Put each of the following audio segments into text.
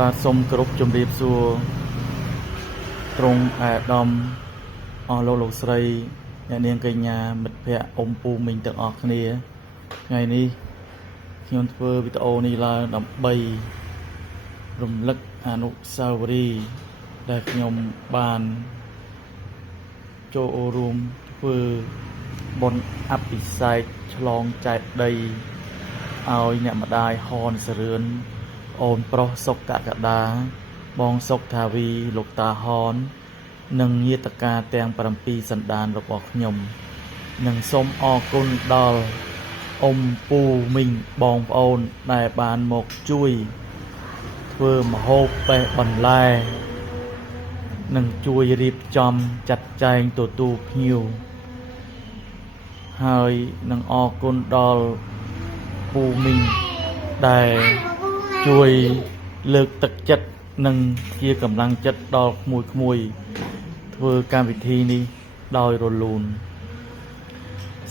បាទសូមគោរពជំរាបសួរត្រង់អាដាមអស់លោកស្រីអ្នកនាងកញ្ញាមិត្តភ័ក្តិអ៊ំពូមីងទាំងអស់គ្នាថ្ងៃនេះខ្ញុំធ្វើវីដេអូនេះឡើងដើម្បីរំលឹកអនុស្សាវរីយ៍ដែលខ្ញុំបានចូលរួមធ្វើបុណ្យអភិសេកឆ្លងចែកដីឲ្យអ្នកម្ដាយហនសរឿនអូនប្រុសសុកកកដាបងសុកថាវីលោកតាហននិងញាតិការទាំង7សន្តានរបស់ខ្ញុំនិងសូមអរគុណដល់អ៊ំពូមីងបងប្អូនដែលបានមកជួយធ្វើម្ហូបបេះបន្លែនិងជួយរៀបចំចាត់ចែងទទួលភ្ញៀវហើយនឹងអរគុណដល់ពូមីងដែលជួយលើកទឹកចិត្តនិងជាកម្លាំងចិត្តដល់ក្មួយៗធ្វើកម្មវិធីនេះដោយរលូន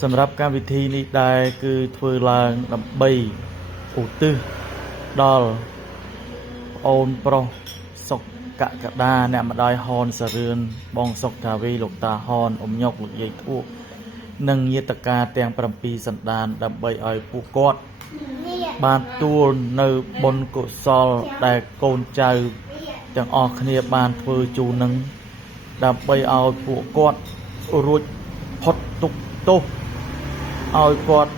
សម្រាប់កម្មវិធីនេះដែរគឺធ្វើឡើងដើម្បីឧទ្ទិសដល់ប្អូនប្រុសសុកកកដាអ្នកម្ដាយហនសរឿនបងសុកថាវីលោកតាហនអ៊ំញុកលោកយាយធួកនិងញាតិការទាំង7សន្តានដើម្បីឲ្យពួកគាត់បានទួលនៅបុណ្យកុសលដែលកូនចៅទាំងអស់គ្នាបានធ្វើជូននឹងដើម្បីឲ្យពួកគាត់រួចផុតទុក្ខទោសឲ្យគាត់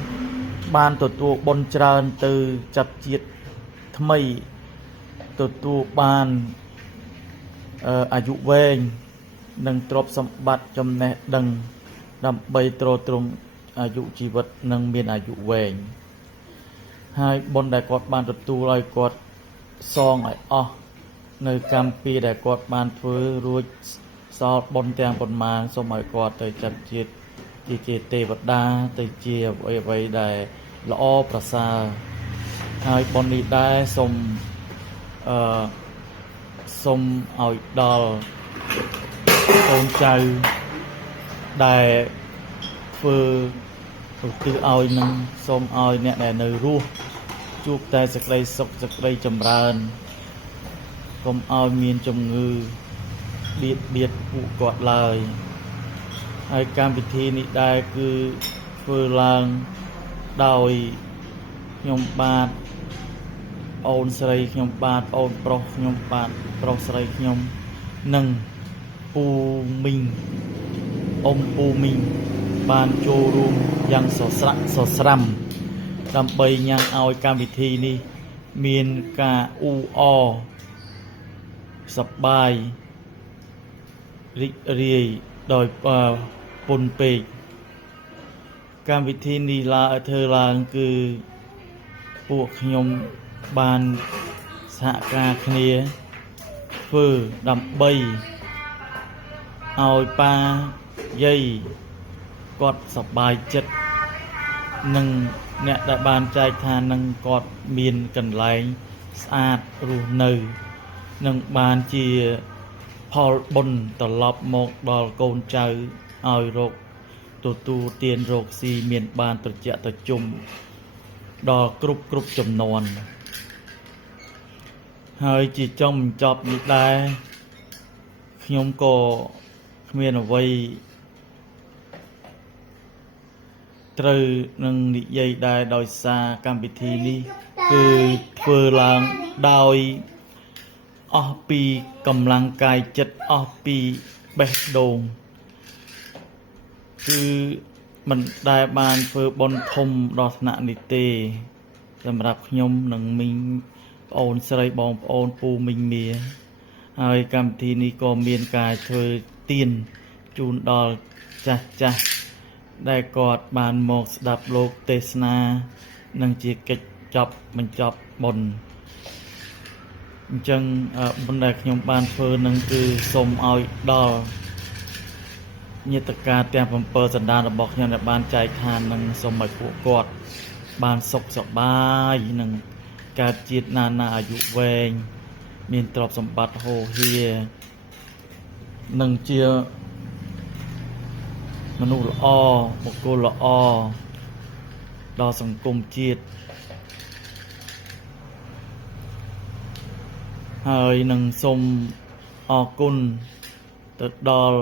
បានទទួលបុណ្យច្រើនទៅចាប់ជាតិថ្មីទទួលបានអាយុវែងនិងទ្រព្យសម្បត្តិចំណេះដឹងដើម្បីទ្រទ្រង់អាយុជីវិតនិងមានអាយុវែងហើយបុណ្យដែលគាត់បានទទួលឲ្យគាត់សងឲ្យអស់នៅកម្មពីដែលគាត់បានធ្វើរួចសល់បុណ្យទាំងប៉ុន្មានសូមឲ្យគាត់ទៅចាប់ជាតិជាទេវតាទៅជាអ្វីដែលល្អប្រសើរហើយបុណ្យនេះដែរសូមឲ្យដល់កូនចៅដែលធ្វើឧទ្ទិសឲ្យនឹងសូមឲ្យអ្នកដែលនៅរស់ជួបតែសេចក្តីសុខសេចក្តីចម្រើនកុំឲ្យមានជំងឺបៀតពួកគាត់ឡើយហើយកម្មវិធីនេះដែរគឺធ្វើឡើងដោយខ្ញុំបាទអូនស្រីខ្ញុំបាទអូនប្រុសខ្ញុំបាទប្រុសស្រីខ្ញុំនិងពូមីងអ៊ំពូមីងបានចូលរួមយ៉ាងសស្រាំដើម្បីញ៉ាំឲ្យកម្មវិធីនេះមានការអ៊ូអរសប្បាយរីករាយដោយពុនពេកកម្មវិធីនេះធ្វើឡើងគឺពួកខ្ញុំបានសហការគ្នាធ្វើដើម្បីឲ្យប៉ាយាយគាត់សប្បាយចិត្តនិងអ្នកដែលបានចែកឋាននឹងគាត់មានកន្លែងស្អាតរស់នៅនិងបានជាផលបុណ្យត្រឡប់មកដល់កូនចៅឲ្យរកទទួលទានរកស៊ីមានបានត្រជាក់ត្រជុំដល់គ្រប់ចំនួនហើយជាចុងបញ្ចប់នេះដែរខ្ញុំក៏គ្មានអ្វីត្រូវនឹងនិយាយដែរដោយសារកម្មវិធីនេះគឺធ្វើឡើងដោយអស់ពីកម្លាំងកាយចិត្តអស់ពីបេះដូងគឺមិនដែលបានធ្វើបុណ្យធំដល់ថ្នាក់នេះទេសម្រាប់ខ្ញុំនិងមីងប្អូនស្រីបងប្អូនពូមីងមៀហើយកម្មវិធីនេះក៏មានការធ្វើទានជូនដល់ចាស់ដែលគាត់បានមកស្ដាប់លោកទេសនានិងជាកិច្ចបញ្ចប់បុណ្យអញ្ចឹងបុណ្យដែលខ្ញុំបានធ្វើនឹងគឺសូមឲ្យដល់ញាតិការទាំង7សន្តានរបស់ខ្ញុំដែលបានចែកឋាននឹងសូមឲ្យពួកគាត់បានសុខសប្បាយនិងកើតជាតិណាអាយុវែងមានទ្រព្យសម្បត្តិហូរហៀនិងជាមនុស្សល្អបុគ្គលល្អដល់សង្គមជាតិ ហើយនឹងសូមអរគុណទៅដល់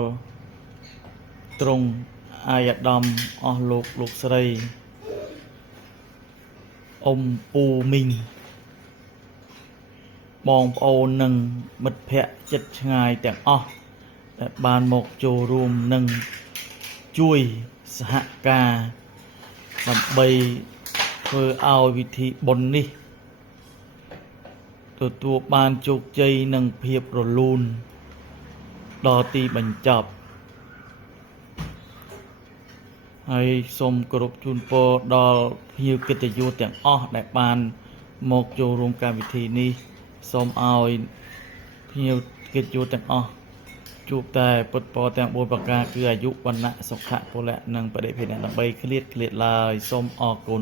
ទ្រង់អាយដាមអស់លោកស្រីអ៊ំពូមីងបងប្អូននិងមិត្តភ័ក្តិជិតឆ្ងាយទាំងអស់ដែលបានមកចូលរួមនិងជួយសហការដើម្បីធ្វើឲ្យវិធីបុណ្យនេះទទួលបានជោគជ័យនិងភាពរលូនដល់ទីបញ្ចប់ហើយសូមគោរពជូនពរដល់ភ្ញៀវកិត្តិយសទាំងអស់ដែលបានមកចូលរួមកម្មវិធីនេះសូមឲ្យភ្ញៀវកិត្តិយសទាំងអស់ជួបតែពុទ្ធពរទាំង4ប្រការគឺអាយុវណ្ណៈសុខៈពលៈនិងបរិភេណដើម្បីឃ្លាតឡើយសូមអរគុណ